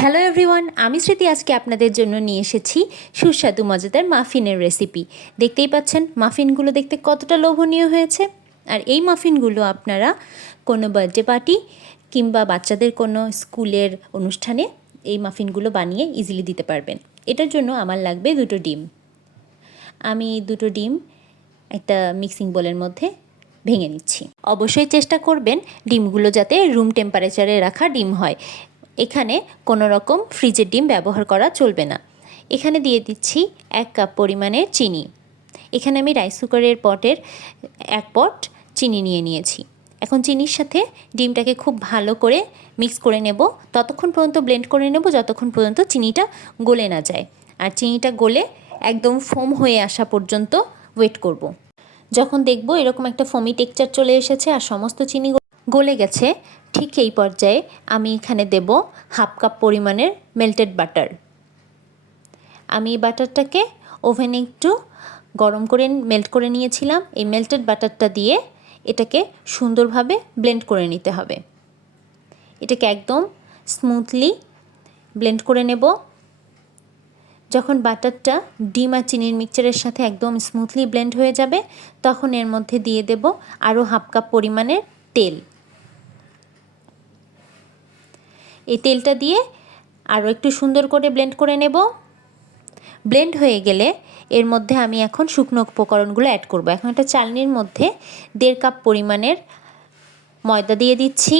Hello everyone আমি স্মৃতি, আজকে আপনাদের জন্য নিয়ে এসেছি সুস্বাদু, মজাদার মাফিনের রেসিপি দেখতেই পাচ্ছেন, মাফিনগুলো দেখতে কতটা লোভনীয় হয়েছে। আর এই মাফিনগুলো আপনারা কোনো বার্থডে পার্টি কিংবা বাচ্চাদের কোনো স্কুলের অনুষ্ঠানে এই মাফিনগুলো বানিয়ে ইজিলি দিতে পারবেন। এটার জন্য আমার লাগবে দুটো ডিম। আমি দুটো ডিম একটা মিক্সিং বোলের মধ্যে ভেঙে নিচ্ছি। অবশ্যই চেষ্টা করবেন ডিমগুলো যাতে রুম টেম্পারেচারে রাখা ডিম হয়। এখানে কোনো রকম ফ্রিজের ডিম ব্যবহার করা চলবে না। এখানে দিয়ে দিচ্ছি এক কাপ পরিমাণের চিনি। এখানে আমি রাইস কুকারের পটের এক পট চিনি নিয়ে নিয়েছি। এখন চিনির সাথে ডিমটাকে খুব ভালো করে মিক্স করে নেব। ততক্ষণ পর্যন্ত ব্লেন্ড করে নেব, যতক্ষণ পর্যন্ত চিনিটা গলে না যায়। আর চিনিটা গলে একদম ফোম হয়ে আসা পর্যন্ত ওয়েট করব। যখন দেখব এরকম একটা ফোমি টেক্সচার চলে এসেছে আর সমস্ত চিনি গলে গেছে, ঠিক এই পর্যায়ে আমি এখানে দেব হাফ কাপ পরিমাণের মেল্টেড বাটার আমি এই বাটারটাকে ওভেনে একটু গরম করে মেল্ট করে নিয়েছিলাম। এই মেল্টেড বাটারটা দিয়ে এটাকে সুন্দরভাবে ব্লেন্ড করে নিতে হবে। এটাকে একদম স্মুথলি ব্লেন্ড করে নেব। যখন বাটারটা ডিম আর চিনির মিক্সচারের সাথে একদম স্মুথলি ব্লেন্ড হয়ে যাবে, তখন এর মধ্যে দিয়ে দেব আরও হাফ কাপ পরিমাণের তেল। এই তেলটা দিয়ে আরও একটু সুন্দর করে ব্লেন্ড করে নেব। ব্লেন্ড হয়ে গেলে এর মধ্যে আমি এখন শুকনো উপকরণগুলো অ্যাড করব। এখন একটা চালনির মধ্যে দেড় কাপ পরিমাণের ময়দা দিয়ে দিচ্ছি।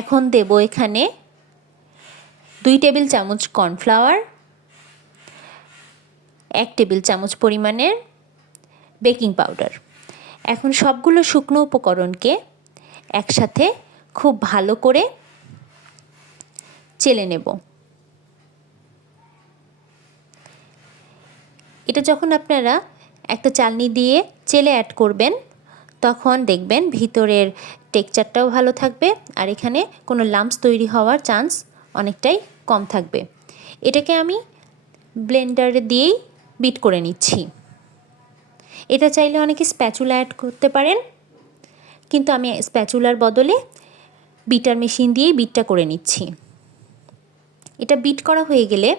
এখন দেব এখানে দুই টেবিল চামচ কর্নফ্লাওয়ার, এক টেবিল চামচ পরিমাণের বেকিং পাউডার। এখন সবগুলো শুকনো উপকরণকে একসাথে খুব ভালো করে চেলে নেব। এটা যখন আপনারা একটা চালনি দিয়ে চেলে অ্যাড করবেন, তখন দেখবেন ভিতরের টেক্সচারটাও ভালো থাকবে আর এখানে কোনো লাম্পস তৈরি হওয়ার চান্স অনেকটাই কম থাকবে। এটাকে আমি ব্লেন্ডারে দিয়েই বিট করে নিচ্ছি। এটা চাইলে অনেকে স্প্যাচুলা অ্যাড করতে পারেন, কিন্তু আমি স্প্যাচুলার বদলে বিটার মেশিন দিয়েই বিটটা করে নিচ্ছি। এটা বিট করা হয়ে গেলে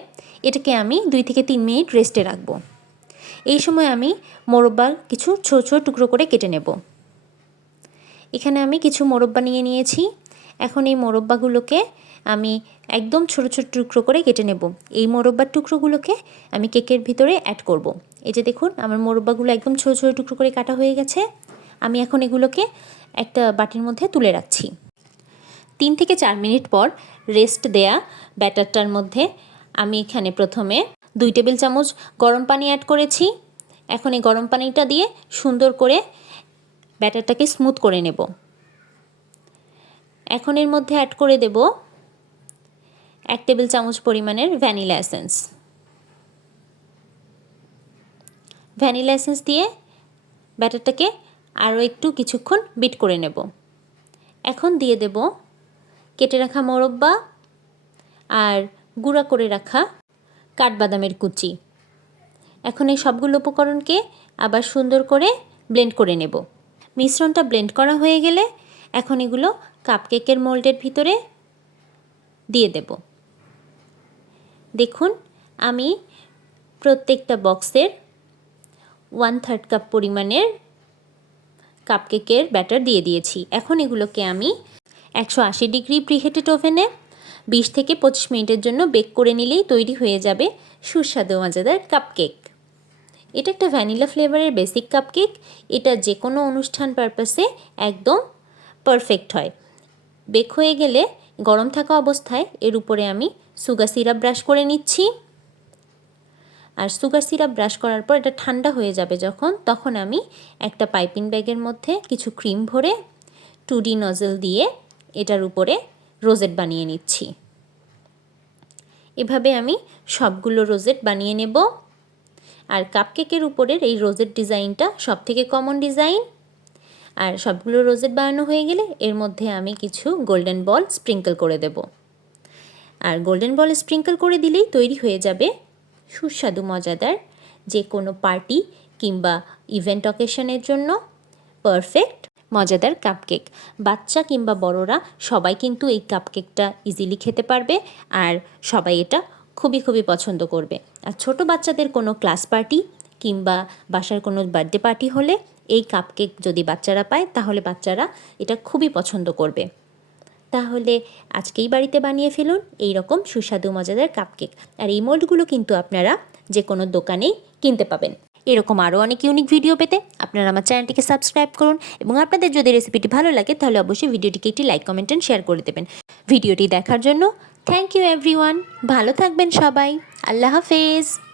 এটাকে আমি দুই থেকে তিন মিনিট রেস্টে রাখব। এই সময় আমি মোরব্বা কিছু ছোটো ছোটো টুকরো করে কেটে নেব। এখানে আমি কিছু মোরব্বা নিয়ে নিয়েছি। এখন এই মোরব্বাগুলোকে আমি একদম ছোটো ছোটো টুকরো করে কেটে নেব। এই মোরব্বার টুকরোগুলোকে আমি কেকের ভিতরে অ্যাড করব। এই যে দেখুন, আমার মোরব্বাগুলো একদম ছোটো ছোটো টুকরো করে কাটা হয়ে গেছে। আমি এখন এগুলোকে একটা বাটির মধ্যে তুলে রাখছি। তিন থেকে চার মিনিট পর রেস্ট দেয়া ব্যাটারটার মধ্যে। আমি এখানে প্রথমে দুই টেবিল চামচ গরম পানি অ্যাড করেছি। এখন এই গরম পানিটা দিয়ে সুন্দর করে ব্যাটারটাকে স্মুথ করে নেব। এখন এর মধ্যে অ্যাড করে দেব এক টেবিল চামচ পরিমাণের ভ্যানিলা এসেন্স। ভ্যানিলা এসেন্স দিয়ে ব্যাটারটাকে আরও একটু কিছুক্ষণ বিট করে নেব। এখন দিয়ে দেব কেটে রাখা মোরব্বা আর গুঁড়া করে রাখা কাঠবাদামের কুচি। এখন এই সবগুলো উপকরণকে আবার সুন্দর করে ব্লেন্ড করে নেব। মিশ্রণটা ব্লেন্ড করা হয়ে গেলে এখন এগুলো কাপকেকের মোল্ডের ভিতরে দিয়ে দেব। দেখুন, আমি প্রত্যেকটা বক্সের ওয়ান থার্ড কাপ পরিমাণের কাপকেকের ব্যাটার দিয়ে দিয়েছি। এখন এগুলোকে আমি একশো আশি ডিগ্রি প্রিহেটেড ওভেনে বিশ থেকে পঁচিশ মিনিটের জন্য বেক করে নিলেই তৈরি হয়ে যাবে সুস্বাদু মজাদার কাপকেক এটা একটা ভ্যানিলা ফ্লেভারের বেসিক কাপকেক এটা যে কোনো অনুষ্ঠান পারপাসে একদম পারফেক্ট হয়। বেক হয়ে গেলে গরম থাকা অবস্থায় এর উপরে আমি সুগার সিরাপ ব্রাশ করে নিচ্ছি। আর সুগার সিরাপ ব্রাশ করার পর এটা ঠান্ডা হয়ে যাবে যখন, তখন আমি একটা পাইপিং ব্যাগের মধ্যে কিছু ক্রিম ভরে টু ডি নজল দিয়ে এটার উপরে রোজেট বানিয়ে নিচ্ছি। এভাবে আমি সবগুলো রোজেট বানিয়ে নেব। আর কাপকেকের উপরের এই রোজেট ডিজাইনটা সব থেকে কমন ডিজাইন। আর সবগুলো রোজেট বানানো হয়ে গেলে এর মধ্যে আমি কিছু গোল্ডেন বল স্প্রিঙ্কল করে দেব। আর গোল্ডেন বল স্প্রিঙ্কল করে দিলেই তৈরি হয়ে যাবে সুস্বাদু, মজাদার যে কোনো পার্টি কিংবা ইভেন্ট অকেশনের জন্য পারফেক্ট মজাদার কাপকেক বাচ্চা কিংবা বড়রা সবাই কিন্তু এই কাপকেকটা ইজিলি খেতে পারবে আর সবাই এটা খুবই খুবই পছন্দ করবে। আর ছোট বাচ্চাদের কোনো ক্লাস পার্টি কিংবা বাসার কোনো বার্থডে পার্টি হলে এই কাপকেক যদি বাচ্চারা পায়, তাহলে বাচ্চারা এটা খুবই পছন্দ করবে। তাহলে আজকেই বাড়িতে বানিয়ে ফেলুন এই রকম সুস্বাদু, মজাদার কাপকেক আর এই মোল্ডগুলো কিন্তু আপনারা যে কোনো দোকানেই কিনতে পাবেন। এরকম আরও অনেক ইউনিক ভিডিও পেতে আপনারা আমার চ্যানেলটিকে সাবস্ক্রাইব করুন এবং আপনাদের যদি রেসিপিটি ভালো লাগে, তাহলে অবশ্যই ভিডিওটিকে একটি লাইক কমেন্ট অ্যান্ড শেয়ার করে দেবেন। ভিডিওটি দেখার জন্য থ্যাংক ইউ এভরিওয়ান ভালো থাকবেন সবাই। আল্লাহ হাফেজ।